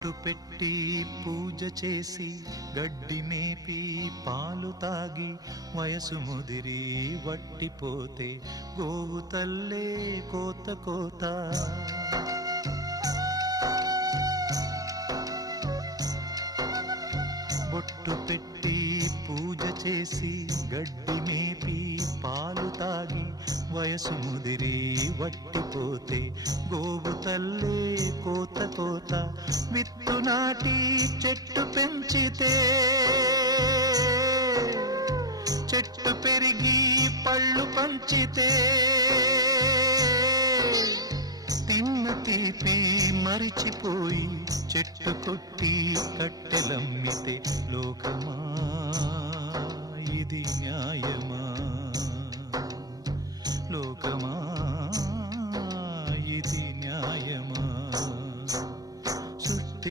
బొట్టు పెట్టి పూజ చేసి గడ్డి మేపి పాలు తాగి వయసు ముదిరి వట్టిపోతే గోవు తల్లే కోత కోత. బొట్టు పెట్టి పూజ చేసి గడ్డి మేపి పాలు తాగి వయసు ముదిరి వట్టిపోతే గోవు తల్లే కోత కోత. విత్తు నాటి చెట్టు పెంచితే చెట్టు పెరిగి పళ్ళు పంచితే తిన్న తీపి మరిచిపోయి చెట్టు కొట్టి కట్టెలమ్మితే లోకం